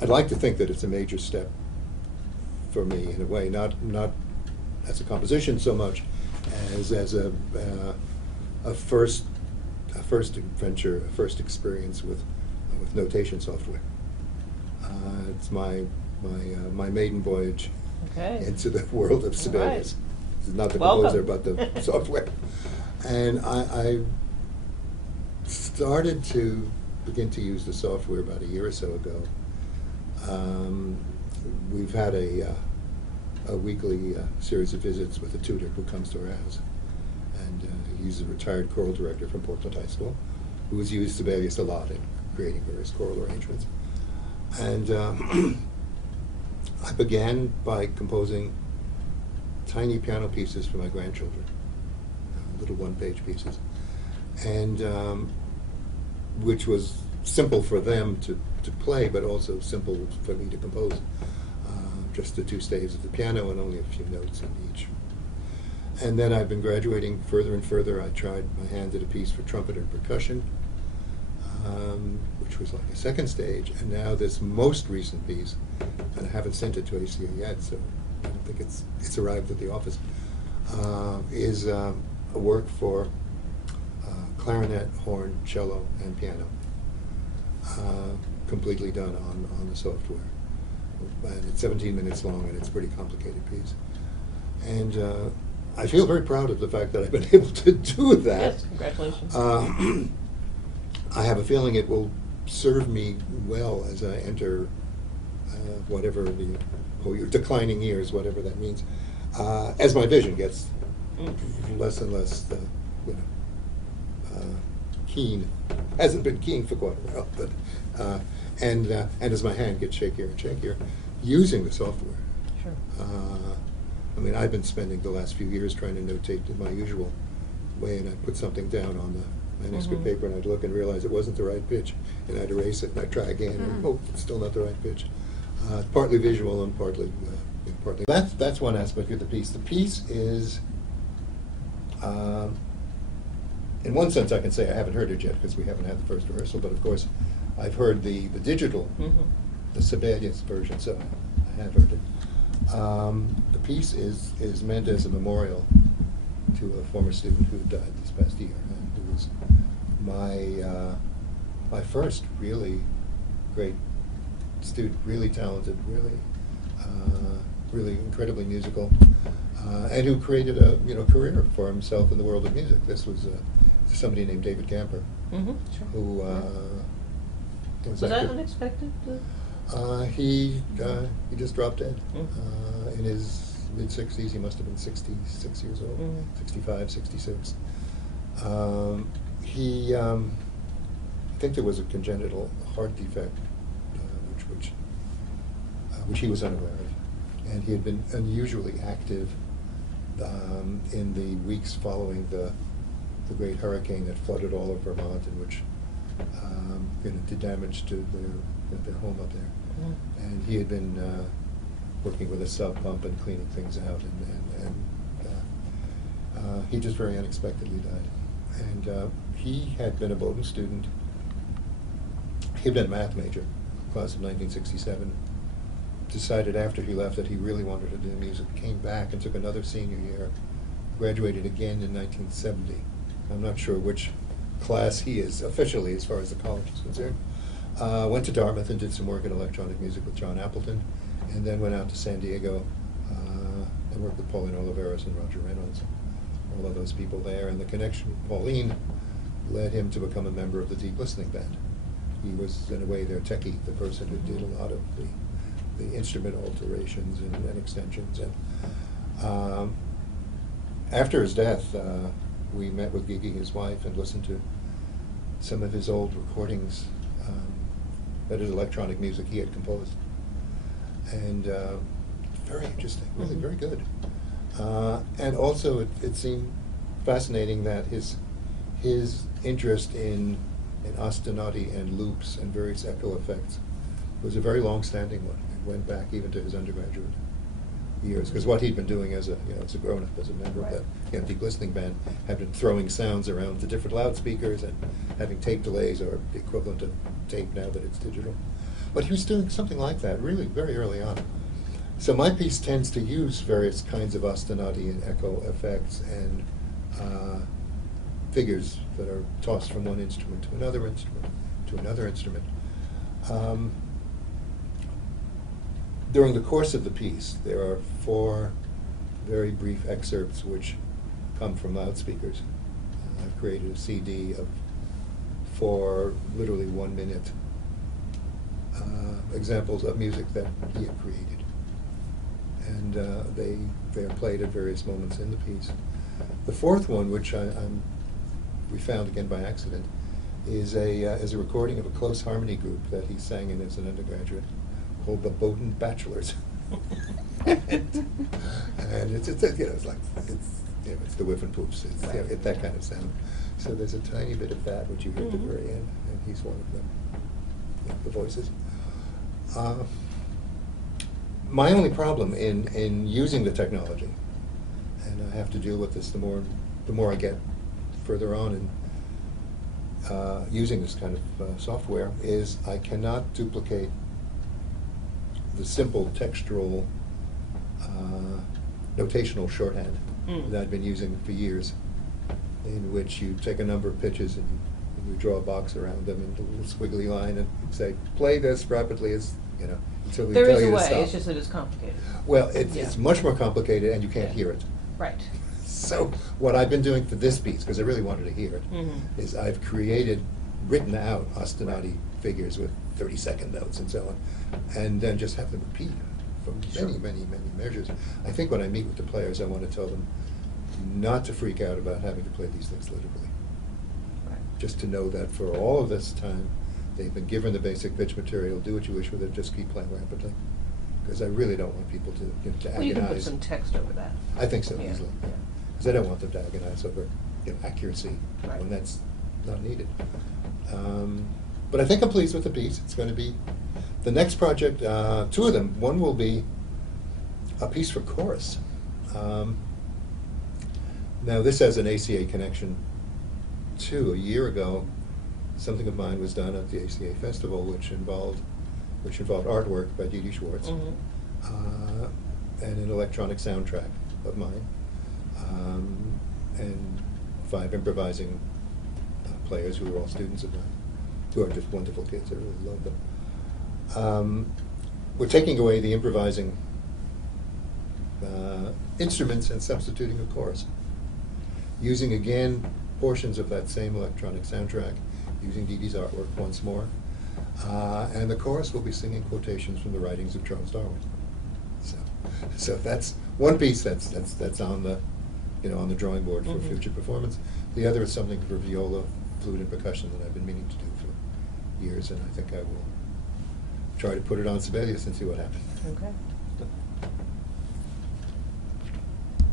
I'd like to think that it's a major step for me in a way, not as a composition so much as a first adventure, a first experience with notation software. It's my maiden voyage into the world of Sibelius. Right. Not the Welcome. composer, but the software. And I started to begin to use the software about a year or so ago. We've had a weekly series of visits with a tutor who comes to our house. And he's a retired choral director from Portland High School, who has used Sibelius a lot in creating various choral arrangements. And I began by composing tiny piano pieces for my grandchildren, little one-page pieces, and which was simple for them to play, but also simple for me to compose. Just the two staves of the piano and only a few notes in each. And then I've been graduating further and further. I tried my hand at a piece for trumpet and percussion, which was like a second stage, and now this most recent piece, and I haven't sent it to ACA yet, so I don't think it's arrived at the office, is a work for clarinet, horn, cello, and piano, completely done on the software. And it's 17 minutes long, and it's a pretty complicated piece. And I feel very proud of the fact that I've been able to do that. Yes, congratulations. I have a feeling it will serve me well as I enter whatever your declining years, whatever that means, as my vision gets less and less, keen. Hasn't been keen for quite a while, but and as my hand gets shakier and shakier, using the software. Sure. I mean, I've been spending the last few years trying to notate in my usual way, and I'd put something down on the manuscript paper, and I'd look and realize it wasn't the right pitch, and I'd erase it, and I'd try again, and oh, it's still not the right pitch. Partly visual and partly. That's one aspect of the piece. The piece is, in one sense, I can say I haven't heard it yet because we haven't had the first rehearsal, but of course, I've heard the digital, the Sibelius version, so I have heard it. The piece is meant as a memorial to a former student who died this past year, and who was my first really great student, really talented, really incredibly musical, and who created a career for himself in the world of music. This was somebody named David Gamper, Sure. who Was that unexpected? he just dropped dead in his mid-60s. He must have been 66 years old, 65, 66. I think there was a congenital heart defect, which he was unaware of, and he had been unusually active in the weeks following the great hurricane that flooded all of Vermont, and which did damage to their home up there. And he had been working with a sub pump and cleaning things out, and he just very unexpectedly died. And he had been a Bowdoin student. He had been a math major, class of 1967. Decided after he left that he really wanted to do music. Came back and took another senior year. Graduated again in 1970. I'm not sure which class he is officially as far as the college is concerned. Went to Dartmouth and did some work in electronic music with John Appleton, and then went out to San Diego and worked with Pauline Oliveros and Roger Reynolds, all of those people there. And the connection with Pauline led him to become a member of the Deep Listening Band. He was, in a way, their techie, the person who did a lot of the instrument alterations and extensions. And after his death, we met with Gigi, his wife, and listened to some of his old recordings, that is electronic music he had composed. And very interesting, really very good. And also it seemed fascinating that his interest in ostinati and loops and various echo effects was a very long-standing one. It went back even to his undergraduate years, because what he'd been doing as a grown-up, as a member of the Deep Listening Band, had been throwing sounds around to different loudspeakers and having tape delays, or the equivalent of tape now that it's digital. But he was doing something like that really very early on. So my piece tends to use various kinds of ostinati and echo effects and figures that are tossed from one instrument to another instrument to another instrument. During the course of the piece, there are 4 very brief excerpts which come from loudspeakers. I've created a CD of 4 literally 1-minute examples of music that he had created. And they are played at various moments in the piece. The 4th one, which we found again by accident, is a recording of a close harmony group that he sang in as an undergraduate called the Bowdoin Bachelors. and it's like it's the Whiff and Poofs. It's that kind of sound. So there's a tiny bit of that which you hear at the very end, and he's one of the voices. My only problem in using the technology, and I have to deal with this the more I get further on in using this kind of software, is I cannot duplicate the simple textual notational shorthand that I've been using for years, in which you take a number of pitches and you draw a box around them and a little squiggly line and say, play this rapidly as, until we There tell is you a to way, stop. it's just that it's complicated. Well, it's much more complicated and you can't hear it. Right. So what I've been doing for this piece, because I really wanted to hear it, is I've written out ostinati figures with 30-second notes and so on, and then just have them repeat from many measures. I think when I meet with the players, I want to tell them not to freak out about having to play these things literally. Right. Just to know that for all of this time, they've been given the basic pitch material, do what you wish with it, just keep playing rapidly. Because I really don't want people to agonize. Well, you can put some text over that. I think so, Yeah. easily. Yeah. Because I don't want them to agonize over accuracy Right. when that's not needed. But I think I'm pleased with the piece. It's going to be the next project. 2 of them. One will be a piece for chorus. Now this has an ACA connection too. A year ago, something of mine was done at the ACA festival, which involved artwork by Elliott Schwartz and an electronic soundtrack of mine, and 5 improvising players who were all students of mine, who are just wonderful kids. I really love them. We're taking away the improvising instruments and substituting a chorus, using again portions of that same electronic soundtrack, using Dee Dee's artwork once more, and the chorus will be singing quotations from the writings of Charles Darwin. So that's one piece that's on the on the drawing board for future performance. The other is something for viola, flute, and percussion that I've been meaning to do for years, and I think I will try to put it on Sibelius and see what happens. Okay.